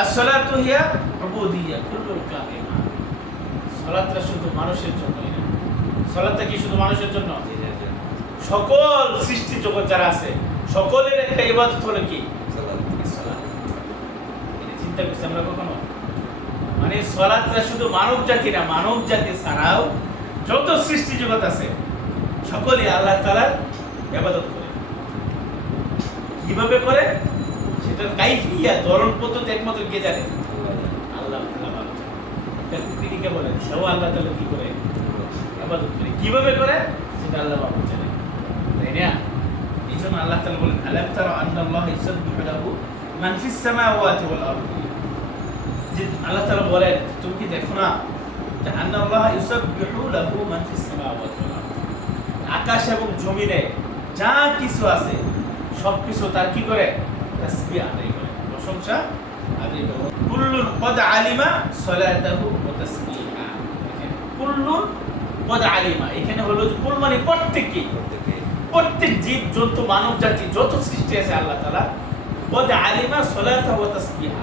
আসসালাতু হিয়া উবুদিয়্যাহ কুল্লুল কামিমা। সালাতটা শুধু মানুষের জন্যই না। সালাতটা কি শুধু মানুষের জন্য? সকল সৃষ্টি জগৎ যারা আছে সকলের একটা ইবাদত হলো কি? সালাত। এটা চিন্তা করছি আমরা কখনো? মানে সালাতটা শুধু মানব জাতি না, মানব জাতি ছাড়াও যত সৃষ্টি জগৎ আছে সকলেই আল্লাহ তাআলার ইবাদত করে। কিভাবে করে সেটার কাইফিয়া ধরন পদ্ধতি একমাত্র কে জানে? আল্লাহ তাআলা ভালো জানে। এটা কে বলেন সেও আল্লাহ তাআলা কি করে ইবাদত করে, কিভাবে করে সেটা আল্লাহ ভালো জানে, তাই না? এই জন্য আল্লাহ তাআলা বলেন আলাম তারা আন্নাল্লাহ ইউসাব্বিহু লাহু মান ফিস সামাওয়াতি ওয়াল আরদি। যে আল্লাহ তাআলা বলেন তুমি কি দেখো না যে আন্নাল্লাহ ইউসাব্বিহু লাহু মান ফিস সামাওয়াতি ওয়াল আরদি, আকাশ এবং জমিনে যা কিছু আছে সবকিছু তার কি করে? তাসবিহ আদায় করে, প্রশংসা আদায় করে। কুল্লুন ক্বাদ আলিমা সালাতাহু ওয়া তাসবিহা। কুল্লুন ক্বাদ আলিমা এখানে হলো কুল মানে প্রত্যেককে, প্রত্যেক জীব জন্তু মানব জাতি যত সৃষ্টি আছে আল্লাহ তাআলা ক্বাদ আলিমা সালাতাহু ওয়া তাসবিহা,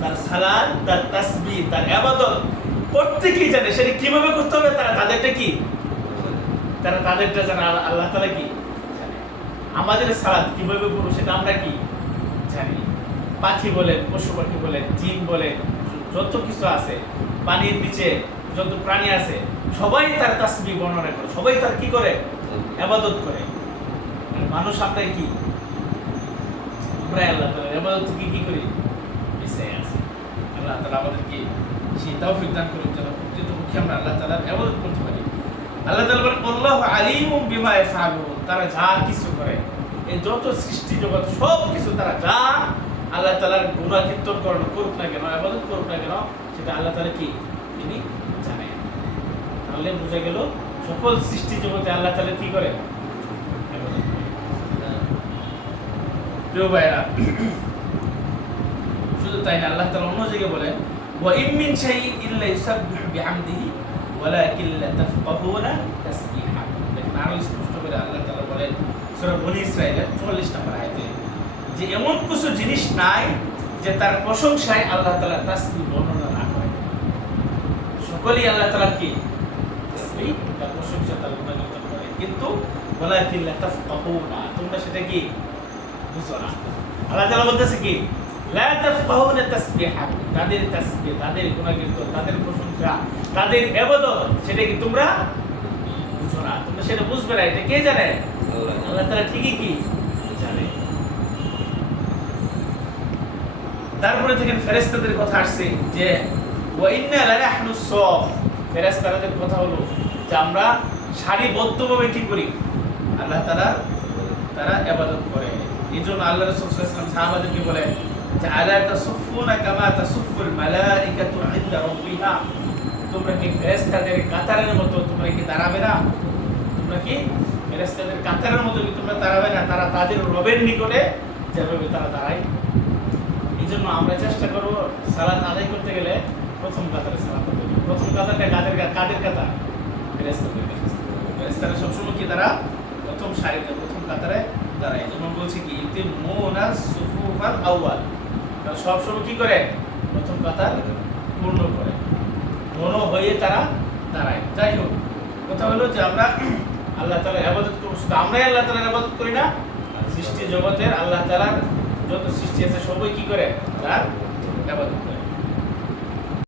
তার সালাত তার তাসবিহ তার ইবাদত প্রত্যেকেই জানে। সেটা কিভাবে করতে হবে তারা তাদেরটা কি তারা তাদেরটা জানে, আল্লাহ তাআলা কি জানে। আমাদের সালাত কিভাবে করব সেটা আমরা কি জানি। পাখি বলেন, পশু পাখি বলেন, জিন বলেন, যত কিছু আছে পানির নিচে যত প্রাণী আছে সবাই তার তাসবিহ বর্ণনা করে, সবাই তার কি করে? ইবাদত করে। মানুষ আমরা কি আমরা আল্লাহ তাআলার ইবাদত থেকে কি করি? পিছিয়ে আছি। আল্লাহ তাআলা আমাদেরকে সেই তৌফিক দান করুন যেন প্রকৃতপক্ষে আমরা আল্লাহ তাআলার ইবাদত করতে পারি। আল্লাহ তাআলা বলেন আল্লাহু আলিমুম বিমা ইয়াফআলুন, তারা যা কিছু করে এই যত সৃষ্টি জগৎ সব কিছু তারা যা আল্লাহ তাআলার গুনাহ কীর্তন করুক না কেন, ইবাদত করুক না কেন, সেটা আল্লাহ তাআলা কি তিনি জানেন। তাহলে বোঝা গেল সকল সৃষ্টি জগতে আল্লাহ তাআলা কি করে? ইবাদত করে। প্রিয় ভাইরা, শুধু তাই না, আল্লাহ তাআলা অন্য জায়গায় বলেন ওয়া ইম মিন শাইইন ইল্লা ইউসাব্বিহু বিহামদিহি ওয়ালাকিন লা তাফকাহুনা তাসবিহা। দেখেন আরো স্পষ্ট করে আল্লাহ তাআলা বলেন সূরা বনী ইসরাঈলের 44 নম্বর আয়াতে যে এমন কিছু জিনিস নাই যে তার প্রশংসায় আল্লাহ তাআলা তাসবিহ বর্ণনা না করে। সকলেই আল্লাহ তাআলার কি তাসবিহ তার প্রশংসা তার গুণগান করে, কিন্তু ওয়ালাকিন লা তাফকাহুনা তোমরা সেটা কি বুঝো না। আল্লাহ তাআলা বলতেছে কি লা তাফকাহুনা তাসবিহা, তাদের তাসবিহ তাদের গুণগান তাদের প্রশংসা তাদের ইবাদত সেটা কি তোমরা বুঝো না, তোমরা সেটা বুঝবে না। এটা কে জানে? আল্লাহ তাআলা ঠিকই কি জানে। তারপরে থেকে ফেরেশতাদের কথা আসছে যে ওয়া ইন্না লানাহনুস সাফ, ফেরেশতাদের কথা হলো যে আমরা সারিবদ্ধভাবে কি করি? আল্লাহ তাআলা তারা ইবাদত করে। এইজন্য আল্লাহ রাসূল সাল্লাল্লাহু আলাইহি ওয়াসাল্লাম সাহাবাদেরকে বলেন যে আলা তাসুফুনা কামা তাসুফুল মালাইকাতু ইনদা রাব্বিহা, তোমরা কি ফেরেশতাদের কাতারের মতো তোমরা কি দাঁড়াবে না? তোমরা কি ফেরেশতাদের কাতারের মতো কি তোমরা দাঁড়াবে না? তারা তাদের রবের নিকটে যেভাবে তারা দাঁড়ায়। এই জন্য আমরা চেষ্টা করব সালাত আদায় করতে গেলে প্রথম কাতারে সালাত করতে হবে। প্রথম কাতারটা কাদের কাতার? ফেরেশতাদের কাতার। ফেরেশতারা সবসময় কি তারা প্রথম সারিতে প্রথম কাতারে দাঁড়ায়। যেমন বলছে কি ইতিমুনা সুফুফাল আউয়াল, তারা সবসময় কি করে? প্রথম কাতার পূর্ণ করে, মনো হয়ে তারা দাঁড়ায়। যাই হোক, কথা হলো যে আমরা আল্লাহ তাআলার ইবাদত করব। শুধু আমরাই আল্লাহ তাআলার ইবাদত করি না, সৃষ্টি জগতের আল্লাহ তাআলার যত সৃষ্টি আছে সবাই কি করে? তার